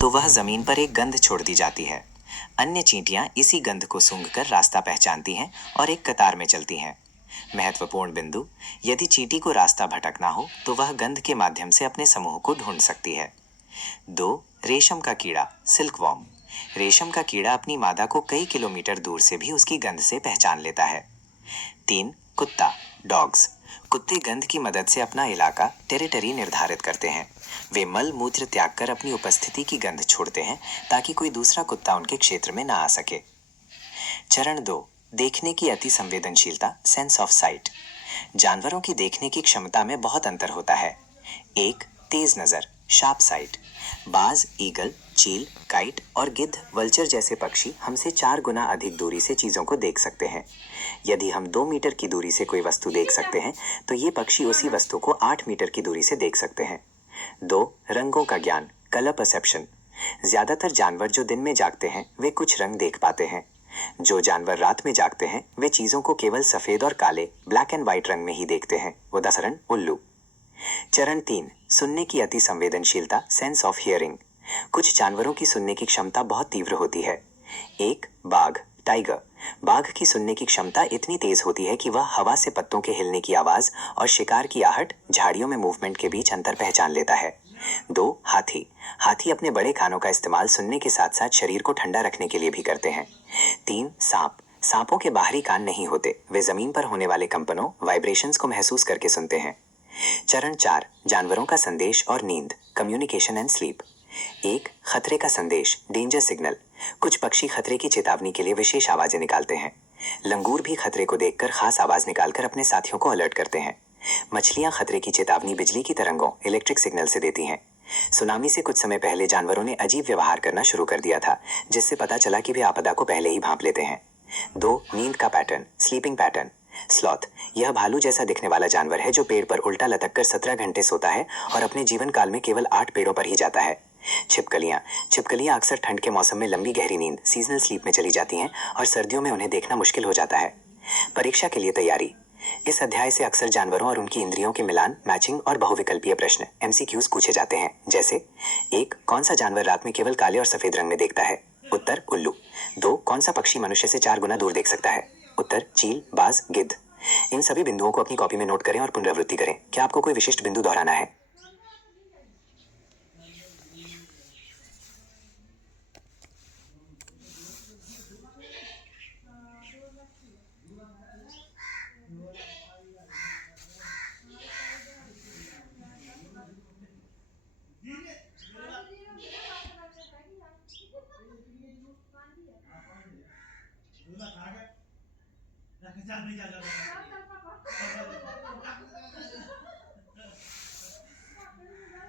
तो वह जमीन पर एक गंध छोड़ दी जाती है। अन्य चींटियां इसी गंध को सूंघकर रास्ता पहचानती हैं और एक कतार में चलती हैं। महत्वपूर्ण बिंदु, यदि चींटी को रास्ता भटकना हो तो वह गंध के माध्यम से अपने समूह को ढूंढ सकती है। 2. रेशम का कीड़ा, सिल्कवॉर्म। रेशम का कीड़ा अपनी मादा को कई किलोमीटर दूर से भी उसकी गंध से पहचान लेता है। 3. कुत्ता, डॉग्स। कुत्ते गंध की मदद से अपना इलाका, टेरिटरी निर्धारित करते हैं। वे मल मूत्र त्याग कर अपनी उपस्थिति की गंध छोड़ते हैं ताकि कोई दूसरा कुत्ता उनके क्षेत्र में ना आ सके। चरण 2, देखने की अति संवेदनशीलता, सेंस ऑफ साइट। जानवरों की देखने की क्षमता में बहुत अंतर होता है। 1. तेज नजर, शार्प साइट। बाज, ईगल, चील, काइट और गिद्ध, वल्चर जैसे पक्षी हमसे 4 गुना अधिक दूरी से चीजों को देख सकते हैं। यदि हम 2 मीटर की दूरी से कोई वस्तु देख सकते हैं तो ये पक्षी उसी वस्तु को 8 मीटर की दूरी से देख सकते हैं। 2. रंगों का ज्ञान, कलर परसेप्शन। ज्यादातर जानवर जो दिन में जागते हैं वे कुछ रंग देख पाते हैं। जो जानवर रात में जागते हैं वे चीजों को केवल सफेद और काले, ब्लैक एंड व्हाइट रंग में ही देखते हैं। उदाहरण, उल्लू। चरण 3, सुनने की अति संवेदनशीलता, सेंस ऑफ हियरिंग। कुछ जानवरों की सुनने की क्षमता बहुत तीव्र होती है। 1. बाघ, टाइगर। बाघ की सुनने की क्षमता इतनी तेज होती है कि वह हवा से पत्तों के हिलने की आवाज और शिकार की आहट, झाड़ियों में मूवमेंट के बीच अंतर पहचान लेता है। 2. हाथी। हाथी अपने बड़े कानों का इस्तेमाल सुनने के साथ साथ शरीर को ठंडा रखने के लिए भी करते हैं। 3. सांप। सांपों के बाहरी कान नहीं होते, वे जमीन पर होने वाले कंपनों, वाइब्रेशंस को महसूस करके सुनते हैं। चरण 4, जानवरों का संदेश और नींद, कम्युनिकेशन एंड स्लीप। 1. खतरे का संदेश, डेंजर सिग्नल। कुछ पक्षी खतरे की चेतावनी के लिए विशेष आवाजें निकालते हैं। लंगूर भी खतरे को देखकर खास आवाज निकालकर अपने साथियों को अलर्ट करते हैं। मछलियां खतरे की चेतावनी बिजली की तरंगों, इलेक्ट्रिक सिग्नल से देती हैं। सुनामी से कुछ समय पहले जानवरों ने अजीब व्यवहार करना शुरू कर दिया था, जिससे पता चला कि वे आपदा को पहले ही भांप लेते हैं। 2. नींद का पैटर्न, स्लीपिंग पैटर्न। स्लॉथ, यह भालू जैसा दिखने वाला जानवर है जो पेड़ पर उल्टा लटक कर 17 घंटे सोता है और अपने जीवन काल में केवल 8 पेड़ों पर ही जाता है। छिपकलियां अक्सर ठंड के मौसम में लंबी गहरी नींद, सीजनल स्लीप में चली जाती हैं और सर्दियों में उन्हें देखना मुश्किल हो जाता है। परीक्षा के लिए तैयारी। इस अध्याय से अक्सर जानवरों और उनकी इंद्रियों के मिलान, मैचिंग और बहुविकल्पीय प्रश्न, MCQs पूछे जाते हैं, जैसे 1. कौन सा जानवर रात में केवल काले और सफेद रंग में देखता है? उत्तर, उल्लू। 2. कौन सा पक्षी मनुष्य से 4 गुना दूर देख सकता है? उत्तर, चील, बाज, गिद्ध। इन सभी बिंदुओं को अपनी कॉपी में नोट करें और पुनरावृत्ति करें। क्या आपको कोई विशिष्ट बिंदु दोहराना है?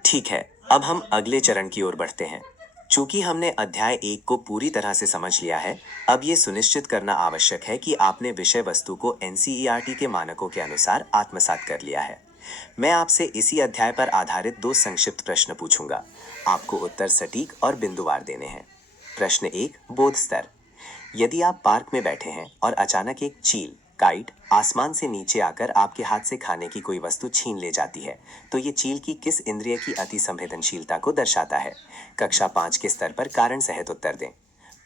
ठीक है, अब हम अगले चरण की ओर बढ़ते हैं। चूंकि हमने अध्याय 1 को पूरी तरह से समझ लिया है, अब ये सुनिश्चित करना आवश्यक है कि आपने विषय वस्तु को NCERT के मानकों के अनुसार आत्मसात कर लिया है। मैं आपसे इसी अध्याय पर आधारित 2 संक्षिप्त प्रश्न पूछूंगा। आपको उत्तर सटीक और बिंदुवार देने हैं। प्रश्न 1, बोध स्तर। यदि आप पार्क में बैठे हैं और अचानक एक चील, काइट, आसमान से नीचे आकर आपके हाथ से खाने की कोई वस्तु छीन ले जाती है, तो ये चील की किस इंद्रिय की अति संवेदनशीलता को दर्शाता है? कक्षा 5 के स्तर पर कारण सहित उत्तर दें।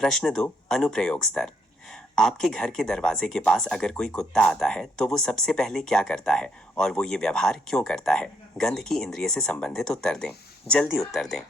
प्रश्न 2, अनुप्रयोग स्तर। आपके घर के दरवाजे के पास अगर कोई कुत्ता आता है तो वो सबसे पहले क्या करता है और वो ये व्यवहार क्यों करता है? गंध की इंद्रिय से संबंधित उत्तर दें। जल्दी उत्तर दें।